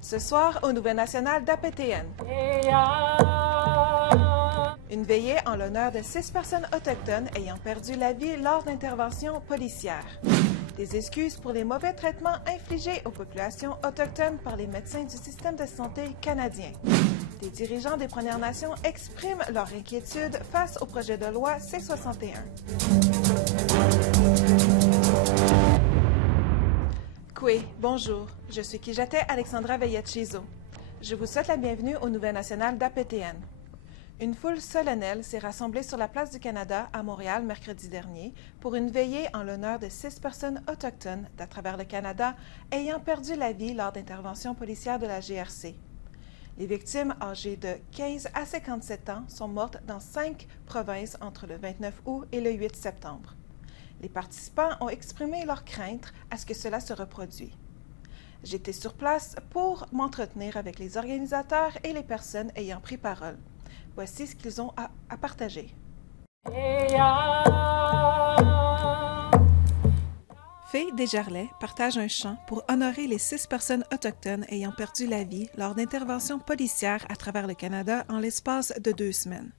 Ce soir, aux Nouvelles nationales d'APTN. Une veillée en l'honneur de 6 personnes autochtones ayant perdu la vie lors d'interventions policières. Des excuses pour les mauvais traitements infligés aux populations autochtones par les médecins du système de santé canadien. Des dirigeants des Premières Nations expriment leur inquiétude face au projet de loi C-61. Kwe, bonjour. Je suis Kijate Alexandra Veillet-Chizo. Je vous souhaite la bienvenue aux Nouvelles nationales d'APTN. Une foule solennelle s'est rassemblée sur la place du Canada à Montréal mercredi dernier pour une veillée en l'honneur de 6 personnes autochtones d'à travers le Canada ayant perdu la vie lors d'interventions policières de la GRC. Les victimes âgées de 15 à 57 ans sont mortes dans 5 provinces entre le 29 août et le 8 septembre. Les participants ont exprimé leur crainte à ce que cela se reproduise. J'étais sur place pour m'entretenir avec les organisateurs et les personnes ayant pris parole. Voici ce qu'ils ont à partager. Faye Desjarlais partage un chant pour honorer les 6 personnes autochtones ayant perdu la vie lors d'interventions policières à travers le Canada en l'espace de 2 semaines.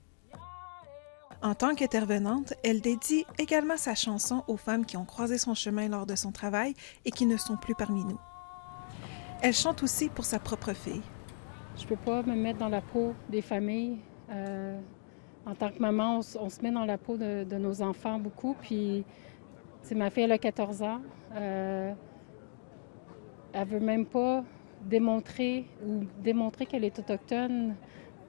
En tant qu'intervenante, elle dédie également sa chanson aux femmes qui ont croisé son chemin lors de son travail et qui ne sont plus parmi nous. Elle chante aussi pour sa propre fille. Je ne peux pas me mettre dans la peau des familles. En tant que maman, on se met dans la peau de nos enfants beaucoup. Puis, ma fille, elle a 14 ans. Elle ne veut même pas démontrer qu'elle est autochtone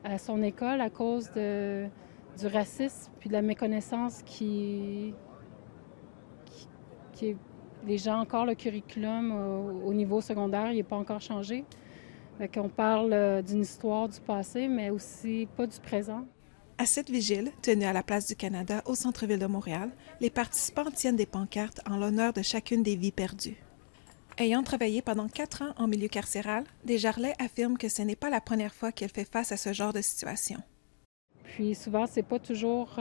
à son école à cause du racisme puis de la méconnaissance qui est... Les gens, encore, le curriculum au niveau secondaire, il n'est pas encore changé. On parle d'une histoire du passé, mais aussi pas du présent. À cette vigile, tenue à la place du Canada au centre-ville de Montréal, les participants tiennent des pancartes en l'honneur de chacune des vies perdues. Ayant travaillé pendant 4 ans en milieu carcéral, Desjarlais affirme que ce n'est pas la première fois qu'elle fait face à ce genre de situation. Puis souvent, c'est pas toujours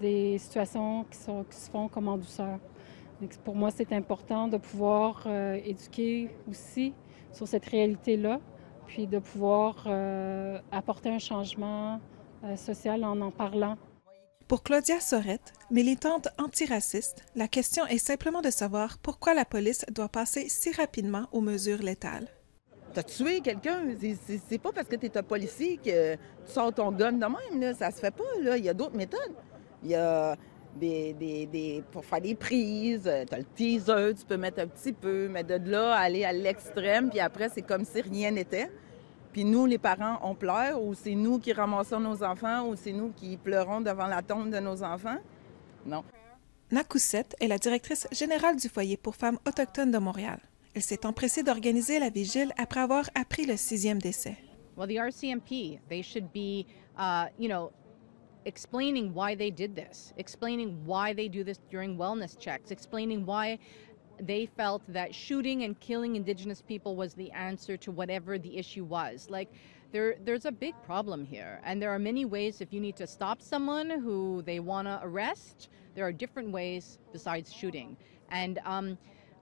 des situations qui se font comme en douceur. Donc, pour moi, c'est important de pouvoir éduquer aussi sur cette réalité-là, puis de pouvoir apporter un changement social en parlant. Pour Claudia Sorette, militante antiraciste, la question est simplement de savoir pourquoi la police doit passer si rapidement aux mesures létales. T'as tué quelqu'un, c'est pas parce que t'es un policier que tu sors ton gun de même, là. Ça se fait pas, là. Il y a d'autres méthodes. Il y a pour faire des prises, t'as le teaser, tu peux mettre un petit peu, mais de là, aller à l'extrême, puis après, c'est comme si rien n'était. Puis nous, les parents, on pleure, ou c'est nous qui ramassons nos enfants, ou c'est nous qui pleurons devant la tombe de nos enfants. Non. Nakoussette est la directrice générale du Foyer pour femmes autochtones de Montréal. Elle s'est empressée d'organiser la vigile après avoir appris le 6e décès. Well, the RCMP, they should be, explaining why they did this, explaining why they do this during wellness checks, explaining why they felt that shooting and killing Indigenous people was the answer to whatever the issue was. Like, there's a big problem here, and there are many ways. If you need to stop someone who they want to arrest, there are different ways besides shooting. And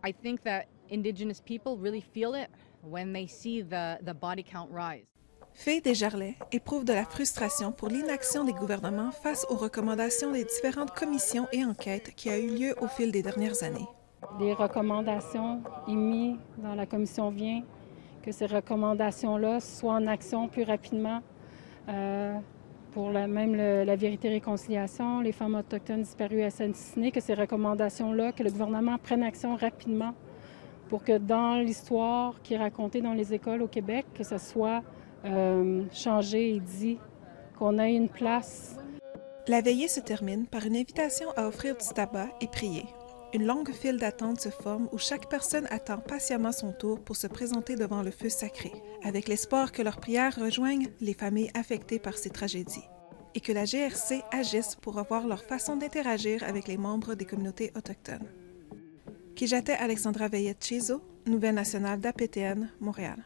I think that Indigenous people really feel it when they see the body count rise. Faye Desjarlais éprouve de la frustration pour l'inaction des gouvernements face aux recommandations des différentes commissions et enquêtes qui a eu lieu au fil des dernières années. Des recommandations émises dans la commission vient, que ces recommandations-là soient en action plus rapidement pour la vérité et réconciliation, les femmes autochtones disparues et assassinées, que ces recommandations-là, que le gouvernement prenne action rapidement pour que dans l'histoire qui est racontée dans les écoles au Québec, que ce soit changé et dit, qu'on ait une place. La veillée se termine par une invitation à offrir du tabac et prier. Une longue file d'attente se forme où chaque personne attend patiemment son tour pour se présenter devant le feu sacré, avec l'espoir que leurs prières rejoignent les familles affectées par ces tragédies et que la GRC agisse pour revoir leur façon d'interagir avec les membres des communautés autochtones. Kijate Alexandra Veillet-Chizo, Nouvelles nationales d'APTN, Montréal.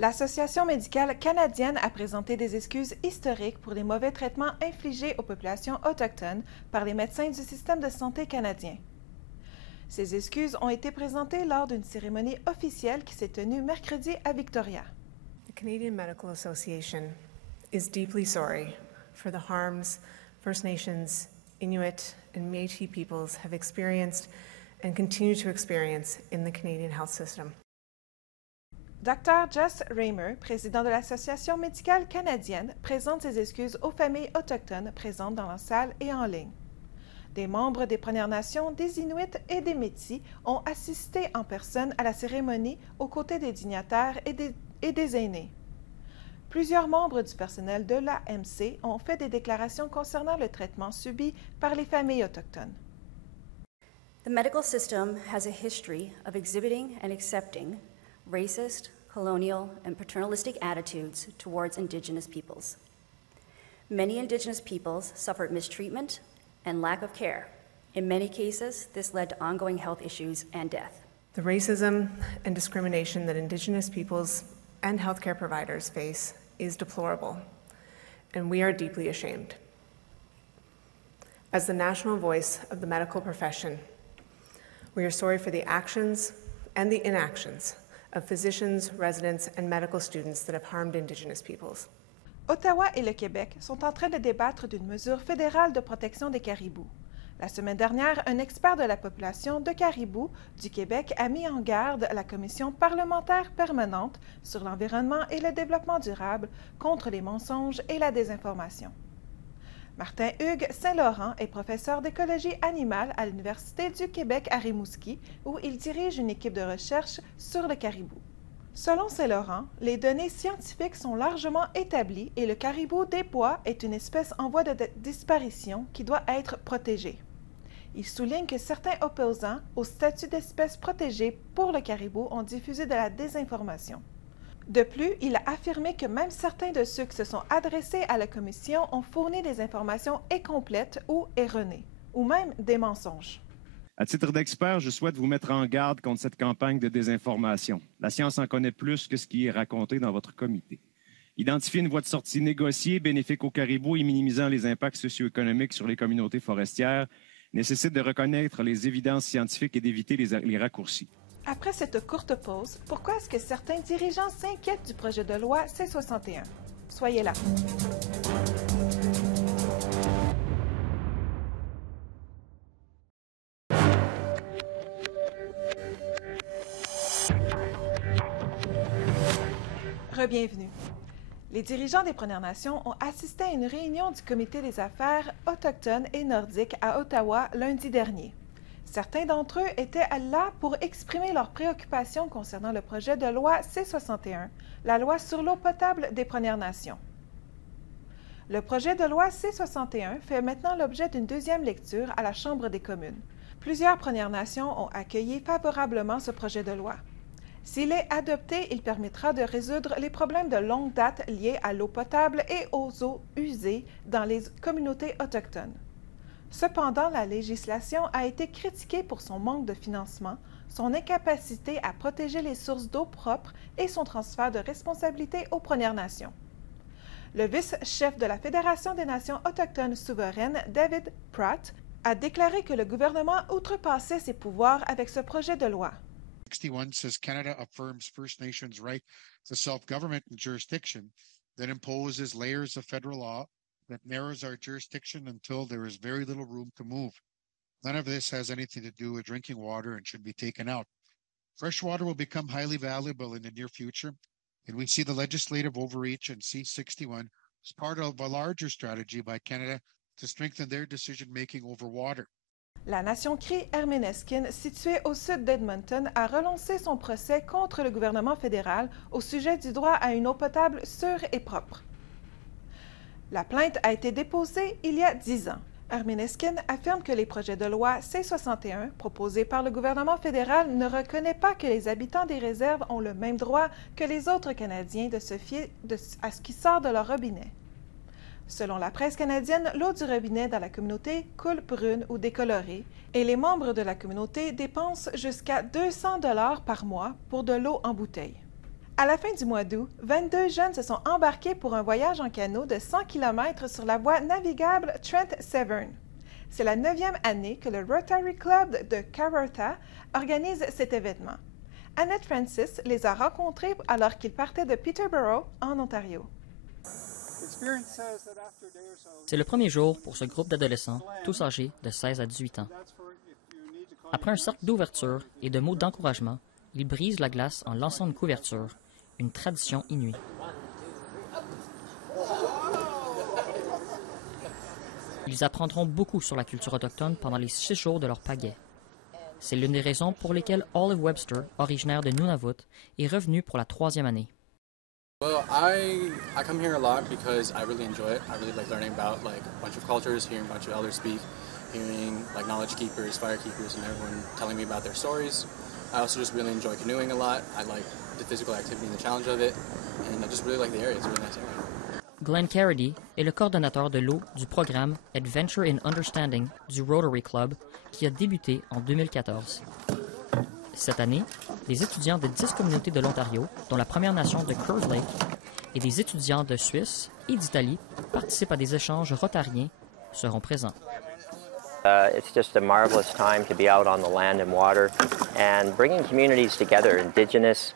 L'Association médicale canadienne a présenté des excuses historiques pour les mauvais traitements infligés aux populations autochtones par les médecins du système de santé canadien. Ces excuses ont été présentées lors d'une cérémonie officielle qui s'est tenue mercredi à Victoria. The Canadian Medical Association is deeply sorry for the harms First Nations, Inuit, and Métis peoples have experienced and continue to experience in the Canadian health system. Dr. Jess Raymer, président de l'Association médicale canadienne, présente ses excuses aux familles autochtones présentes dans la salle et en ligne. Des membres des Premières Nations, des Inuits et des Métis ont assisté en personne à la cérémonie aux côtés des dignitaires et des aînés. Plusieurs membres du personnel de l'AMC ont fait des déclarations concernant le traitement subi par les familles autochtones. The medical system has a history of exhibiting and accepting racist, colonial, and paternalistic attitudes towards Indigenous peoples. Many Indigenous peoples suffered mistreatment and lack of care. In many cases, this led to ongoing health issues and death. The racism and discrimination that Indigenous peoples and healthcare providers face is deplorable, and we are deeply ashamed. As the national voice of the medical profession, we are sorry for the actions and the inactions of physicians, residents, and medical students that have harmed Indigenous peoples. Ottawa et le Québec sont en train de débattre d'une mesure fédérale de protection des caribous. La semaine dernière, un expert de la population de caribous du Québec a mis en garde la Commission parlementaire permanente sur l'environnement et le développement durable contre les mensonges et la désinformation. Martin Hugues Saint-Laurent est professeur d'écologie animale à l'Université du Québec à Rimouski, où il dirige une équipe de recherche sur le caribou. Selon Saint-Laurent, les données scientifiques sont largement établies et le caribou des bois est une espèce en voie de disparition qui doit être protégée. Il souligne que certains opposants au statut d'espèce protégée pour le caribou ont diffusé de la désinformation. De plus, il a affirmé que même certains de ceux qui se sont adressés à la Commission ont fourni des informations incomplètes ou erronées, ou même des mensonges. À titre d'expert, je souhaite vous mettre en garde contre cette campagne de désinformation. La science en connaît plus que ce qui est raconté dans votre comité. Identifier une voie de sortie négociée, bénéfique aux caribous et minimisant les impacts socio-économiques sur les communautés forestières nécessite de reconnaître les évidences scientifiques et d'éviter les raccourcis. Après cette courte pause, pourquoi est-ce que certains dirigeants s'inquiètent du projet de loi C-61? Soyez là. Re-bienvenue. Les dirigeants des Premières Nations ont assisté à une réunion du Comité des affaires autochtones et nordiques à Ottawa lundi dernier. Certains d'entre eux étaient là pour exprimer leurs préoccupations concernant le projet de loi C-61, la loi sur l'eau potable des Premières Nations. Le projet de loi C-61 fait maintenant l'objet d'une deuxième lecture à la Chambre des communes. Plusieurs Premières Nations ont accueilli favorablement ce projet de loi. S'il est adopté, il permettra de résoudre les problèmes de longue date liés à l'eau potable et aux eaux usées dans les communautés autochtones. Cependant, la législation a été critiquée pour son manque de financement, son incapacité à protéger les sources d'eau propre et son transfert de responsabilité aux Premières Nations. Le vice-chef de la Fédération des Nations autochtones souveraines, David Pratt, a déclaré que le gouvernement outrepassait ses pouvoirs avec ce projet de loi. 61 says Canada affirms First Nations' right to self-government and jurisdiction, that imposes layers of federal law that narrows our jurisdiction until there is very little room to move. None of this has anything to do with drinking water and should be taken out. Fresh water will become highly valuable in the near future, and we see the legislative overreach in C-61 as part of a larger strategy by Canada to strengthen their decision-making over water. La Nation Cree Hermineskin, située au sud d'Edmonton, a relancé son procès contre le gouvernement fédéral au sujet du droit à une eau potable sûre et propre. La plainte a été déposée il y a 10 ans. Hermineskin affirme que les projets de loi C-61 proposés par le gouvernement fédéral ne reconnaissent pas que les habitants des réserves ont le même droit que les autres Canadiens de se fier à ce qui sort de leur robinet. Selon la presse canadienne, l'eau du robinet dans la communauté coule brune ou décolorée et les membres de la communauté dépensent jusqu'à 200 $ par mois pour de l'eau en bouteille. À la fin du mois d'août, 22 jeunes se sont embarqués pour un voyage en canot de 100 km sur la voie navigable Trent-Severn. C'est la 9e année que le Rotary Club de Kawartha organise cet événement. Annette Francis les a rencontrés alors qu'ils partaient de Peterborough, en Ontario. C'est le premier jour pour ce groupe d'adolescents, tous âgés de 16 à 18 ans. Après un cercle d'ouverture et de mots d'encouragement, ils brisent la glace en lançant une couverture, une tradition inuit. Ils apprendront beaucoup sur la culture autochtone pendant les 6 jours de leur pagaie. C'est l'une des raisons pour lesquelles Olive Webster, originaire de Nunavut, est revenu pour la 3e année. Well, I come here a lot because I really enjoy it. I really like learning about like a bunch of cultures, hearing a bunch of elders speak, hearing like knowledge keepers, fire keepers, and everyone telling me about their stories. I also just really enjoy canoeing a lot. I like the physical activity and the challenge of it, and I just really like the area. It's a really nice area. Glenn Carady est le coordonnateur de l'eau du programme Adventure in Understanding du Rotary Club qui a débuté en 2014. Cette année, des étudiants de 10 communautés de l'Ontario, dont la Première Nation de Curve Lake, et des étudiants de Suisse et d'Italie participent à des échanges rotariens seront présents. It's just a marvelous time to be out on the land and water and bringing communities together, Indigenous,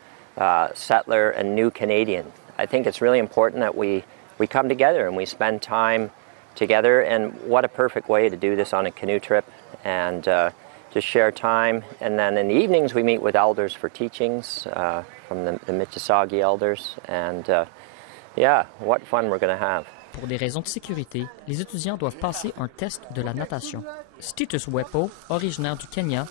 settler, and new Canadian. I think it's really important that we come together and we spend time together, and what a perfect way to do this on a canoe trip and just share time. And then in the evenings we meet with elders for teachings from the Mississauga elders, and yeah, what fun we're going to have. Pour des raisons de sécurité, les étudiants doivent passer un test de la natation. Stitus Wepo, originaire du Kenya,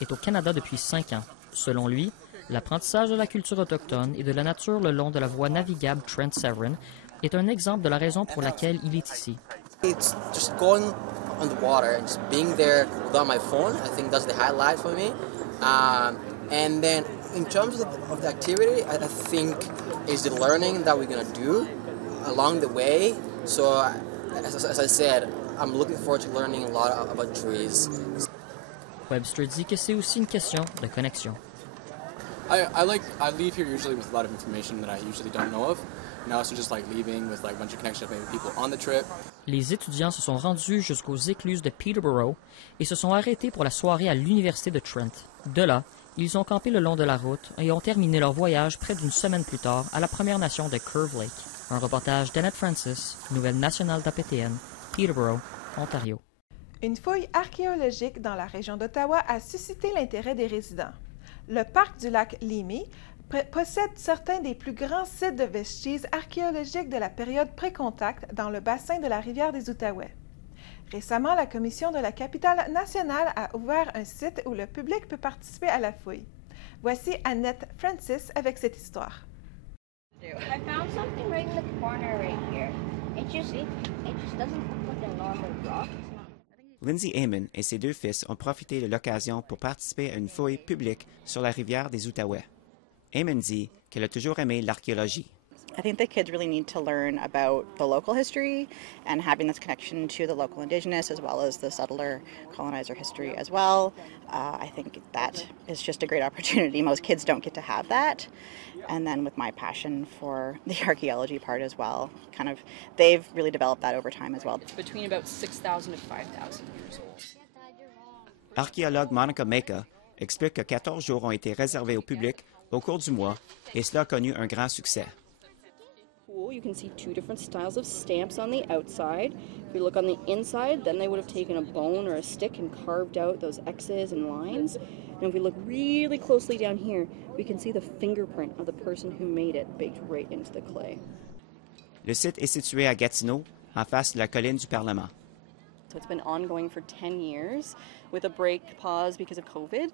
est au Canada depuis 5 ans. Selon lui, l'apprentissage de la culture autochtone et de la nature le long de la voie navigable Trent-Severn est un exemple de la raison pour laquelle il est ici. It's just going on the water and just being there without my phone. I think that's the highlight for me. And then in terms of the activity, I think is the learning that we're going to do along the way. So as I said, I'm looking forward to learning a lot about trees. Webster dit que c'est aussi une question de connexion. I leave here usually with a lot of information that I usually don't know of. And I also just like leaving with like a bunch of connections with people on the trip. Les étudiants se sont rendus jusqu'aux écluses de Peterborough et se sont arrêtés pour la soirée à l'université de Trent. De là, ils ont campé le long de la route et ont terminé leur voyage près d'une semaine plus tard à la Première Nation de Curve Lake. Un reportage d'Annette Francis, Nouvelle nationale d'APTN, Peterborough, Ontario. Une fouille archéologique dans la région d'Ottawa a suscité l'intérêt des résidents. Le parc du lac Liemy possède certains des plus grands sites de vestiges archéologiques de la période pré-contact dans le bassin de la rivière des Outaouais. Récemment, la Commission de la capitale nationale a ouvert un site où le public peut participer à la fouille. Voici Annette Francis avec cette histoire. I found something right in the corner right here. It just doesn't look like a normal rock. Lindsay Amon et ses 2 fils ont profité de l'occasion pour participer à une fouille publique sur la rivière des Outaouais. Amon dit qu'elle a toujours aimé l'archéologie. I think the kids really need to learn about the local history and having this connection to the local Indigenous as well as the settler colonizer history as well. I think that is just a great opportunity. Most kids don't get to have that. And then with my passion for the archaeology part as well, they've really developed that over time as well. It's between about 6,000 to 5,000 years old. Archéologue Monica Meka explique que 14 jours ont été réservés au public au cours du mois et cela a connu un grand succès. You can see 2 different styles of stamps on the outside. If you look on the inside, then they would have taken a bone or a stick and carved out those X's and lines. And if we look really closely down here, we can see the fingerprint of the person who made it baked right into the clay. Le site est situé à Gatineau, en face de la colline du Parlement. So it's been ongoing for 10 years with a pause because of COVID.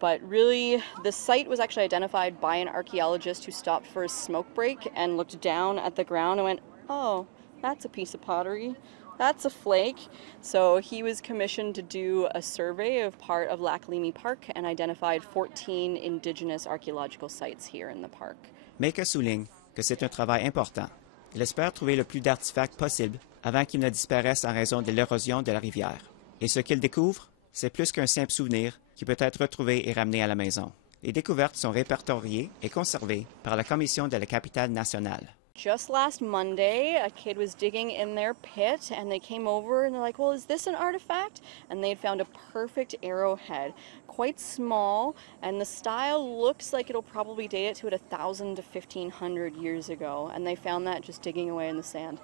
But really, the site was actually identified by an archaeologist who stopped for a smoke break and looked down at the ground and went, oh, that's a piece of pottery. That's a flake. So he was commissioned to do a survey of part of Lac Liemy Park and identified 14 Indigenous archaeological sites here in the park. Meka souligne que c'est un travail important. Il espère trouver le plus d'artefacts possible avant qu'ils ne disparaissent en raison de l'érosion de la rivière. Et ce qu'il découvre, c'est plus qu'un simple souvenir qui peut être retrouvé et ramené à la maison. Les découvertes sont répertoriées et conservées par la Commission de la capitale nationale. Just last Monday, a kid was digging in their pit and they came over and they're like, well, is this an artifact? And they'd found a perfect arrowhead, quite small, and the style looks like it'll probably date it to 1,000 to 1,500 years ago. And they found that just digging away in the sand.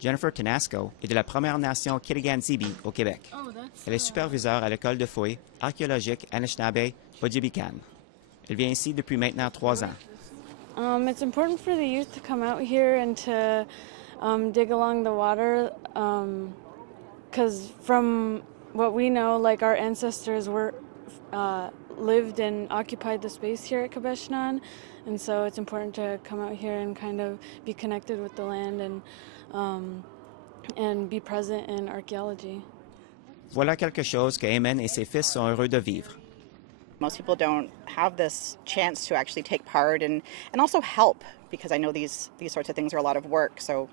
Jennifer Tenasco est de la Première Nation Kirigan-Zibi au Québec. Elle est superviseure à l'école de fouilles archéologique Anishinaabe Ojibikane. Elle vient ici depuis maintenant 3 ans. It's important for the youth to come out here and to dig along the water, because from what we know, like our ancestors lived and occupied the space here at Kabeshnan, and so it's important to come out here and kind of be connected with the land and be present in archaeology. Voilà quelque chose que Eamon et ses fils sont heureux de vivre. Most people don't have this chance to actually take part and also help, because I know these sorts of things are a lot of work. So,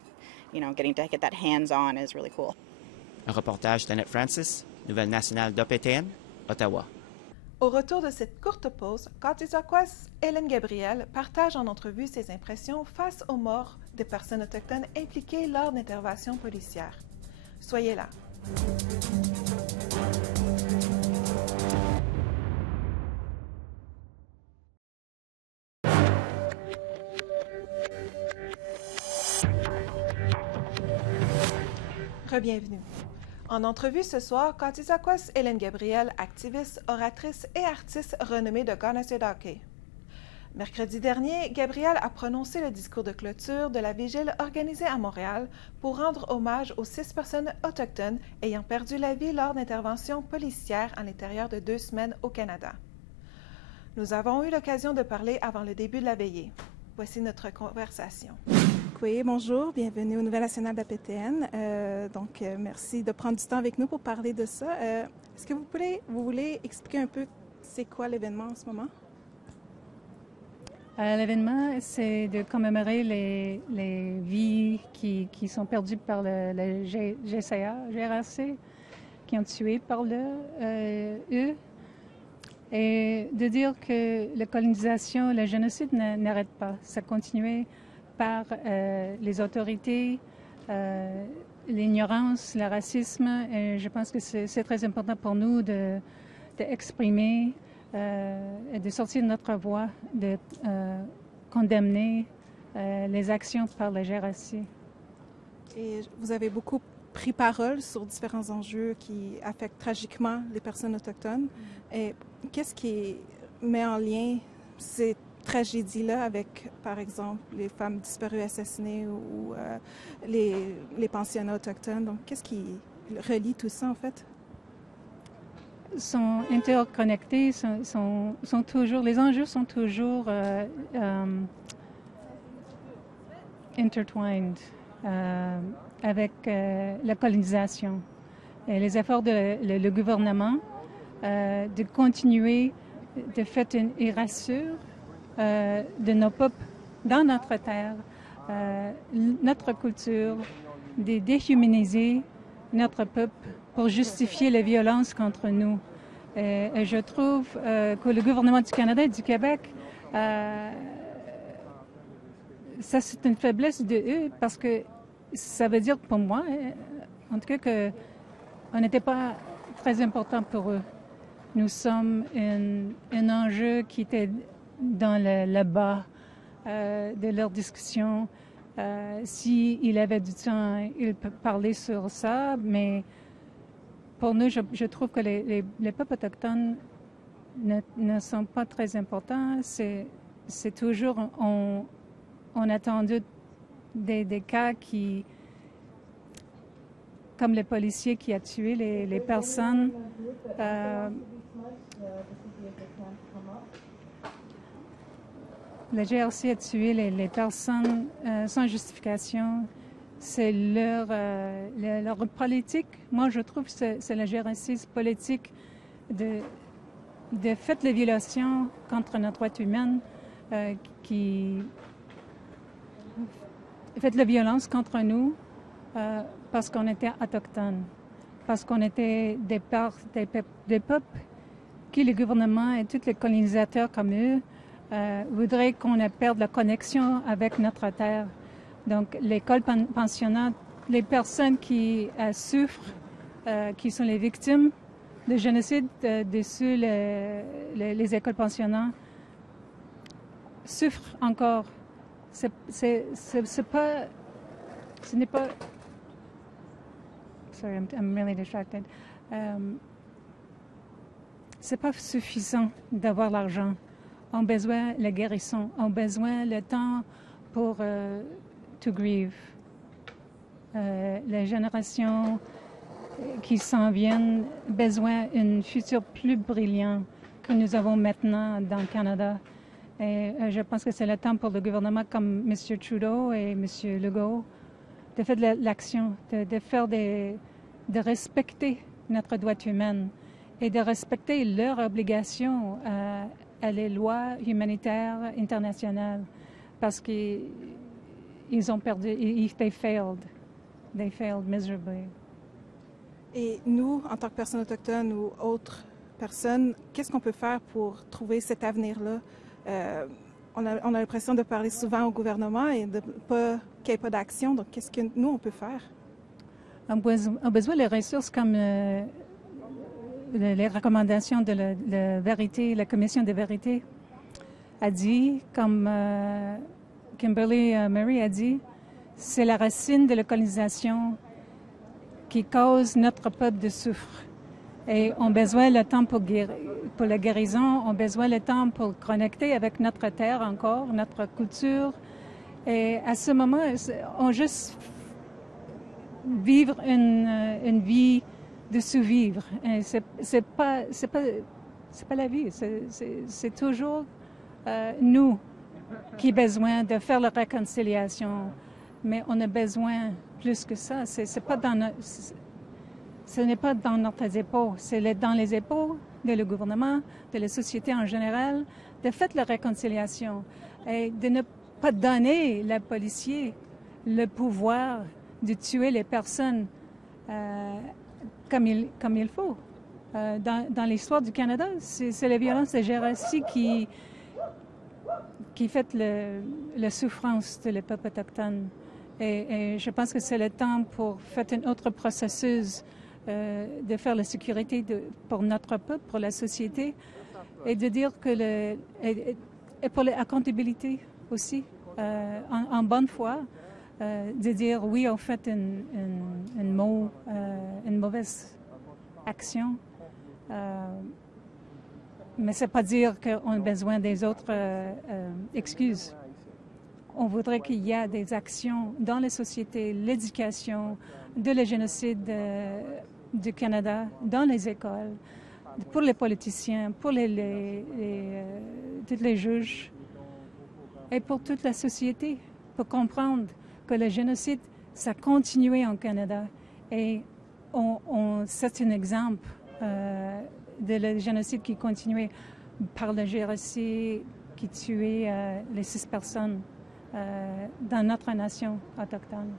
getting to get that hands-on is really cool. Un reportage d'Annette Francis, Nouvelle nationale d'OPTN, Ottawa. Au retour de cette courte pause, Katisakwas Hélène Gabriel partage en entrevue ses impressions face aux morts des personnes autochtones impliquées lors d'interventions policières. Soyez là. Bienvenue. En entrevue ce soir, Katisakwas Hélène Gabriel, activiste, oratrice et artiste renommée de Kanessedake. Mercredi dernier, Gabriel a prononcé le discours de clôture de la vigile organisée à Montréal pour rendre hommage aux 6 personnes autochtones ayant perdu la vie lors d'interventions policières à l'intérieur de 2 semaines au Canada. Nous avons eu l'occasion de parler avant le début de la veillée. Voici notre conversation. Oui, bonjour, bienvenue au Nouvelle nationale d'APTN. Merci de prendre du temps avec nous pour parler de ça. Est-ce que vous voulez expliquer un peu c'est quoi l'événement en ce moment? L'événement, c'est de commémorer les vies qui sont perdues par le GRC, qui ont tué par eux, et de dire que la colonisation, le génocide n'arrête pas. Ça continue par les autorités, l'ignorance, le racisme. Et je pense que c'est très important pour nous d'exprimer et de sortir de notre voix, de condamner les actions par le GRC. Et vous avez beaucoup pris parole sur différents enjeux qui affectent tragiquement les personnes autochtones. Et qu'est-ce qui met en lien ces tragédie-là avec, par exemple, les femmes disparues, assassinées ou les pensionnats autochtones? Donc, qu'est-ce qui relie tout ça, en fait? Sont interconnectés, sont toujours, les enjeux sont toujours intertwined avec la colonisation. Et les efforts le gouvernement de continuer de faire une erasure de nos peuples dans notre terre, notre culture, de déhumaniser notre peuple pour justifier la violence contre nous. Et je trouve que le gouvernement du Canada et du Québec, ça c'est une faiblesse de eux, parce que ça veut dire pour moi, en tout cas, qu'on n'était pas très important pour eux. Nous sommes un enjeu qui était dans le bas de leur discussion. S'il avait du temps, il peut parler sur ça, mais pour nous, je trouve que les peuples autochtones ne sont pas très importants. C'est toujours, on a attendu des cas qui, comme les policiers qui a tué les personnes. Le GRC a tué les personnes sans justification. C'est leur politique. Moi, je trouve que c'est le GRC politique de faire les violations contre notre droit humain, qui fait la violence contre nous parce qu'on était autochtones, parce qu'on était des peuples que le gouvernement et tous les colonisateurs comme eux voudraient qu'on perde la connexion avec notre terre. Donc, l'école pensionnat, les personnes qui souffrent, qui sont les victimes de génocide dessus les écoles pensionnats, souffrent encore. Ce n'est pas. Sorry, I'm really distracted. C'est pas suffisant d'avoir l'argent. On a besoin de la guérison. On a besoin le temps pour to grieve. Les générations qui s'en viennent ont besoin d'un futur plus brillant que nous avons maintenant dans le Canada. Et je pense que c'est le temps pour le gouvernement comme M. Trudeau et M. Legault de faire de l'action, de respecter notre droit humain et de respecter leur obligation à les lois humanitaires internationales parce qu'ils ont perdu, they failed miserably. Et nous, en tant que personnes autochtones ou autres personnes, qu'est-ce qu'on peut faire pour trouver cet avenir-là? On a l'impression de parler souvent au gouvernement et qu'il n'y ait pas d'action. Donc, qu'est-ce que nous, on peut faire? On a besoin de ressources comme les recommandations de la vérité, la commission de vérité a dit, comme Kimberly Murray a dit, c'est la racine de la colonisation qui cause notre peuple de souffrir. Et on a besoin de temps pour la guérison, on a besoin de temps pour connecter avec notre terre encore, notre culture. Et à ce moment, on juste vivre une vie de survivre. C'est pas la vie. C'est toujours nous qui avons besoin de faire la réconciliation. Mais on a besoin plus que ça. Ce n'est pas dans notre épaules, c'est dans les épaules de le gouvernement, de la société en général, de faire la réconciliation et de ne pas donner aux policiers le pouvoir de tuer les personnes comme il faut. Dans l'histoire du Canada, c'est la violence de génocide qui fait la souffrance de les peuples autochtones. Et je pense que c'est le temps pour faire un autre processus de faire la sécurité pour notre peuple, pour la société, et de dire que et pour l'accountabilité aussi, en bonne foi, de dire oui, on fait une mauvaise action, mais c'est pas dire qu'on a besoin des autres excuses. On voudrait qu'il y ait des actions dans la société, l'éducation, de le génocide du Canada, dans les écoles, pour les politiciens, pour tous les juges et pour toute la société, pour comprendre que le génocide, ça a continué en Canada. Et c'est un exemple de le génocide qui continuait par le GRC qui tuait les 6 personnes dans notre nation autochtone.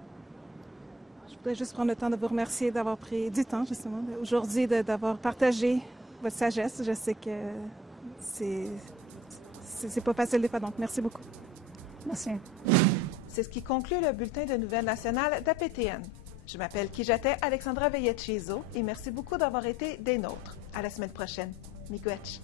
Je voudrais juste prendre le temps de vous remercier d'avoir pris du temps, justement, aujourd'hui, d'avoir partagé votre sagesse. Je sais que c'est pas facile des fois, donc merci beaucoup. Merci. C'est ce qui conclut le bulletin de nouvelles nationales d'APTN. Je m'appelle Kijate Alexandra Veillet-Chizo et merci beaucoup d'avoir été des nôtres. À la semaine prochaine. Miigwech.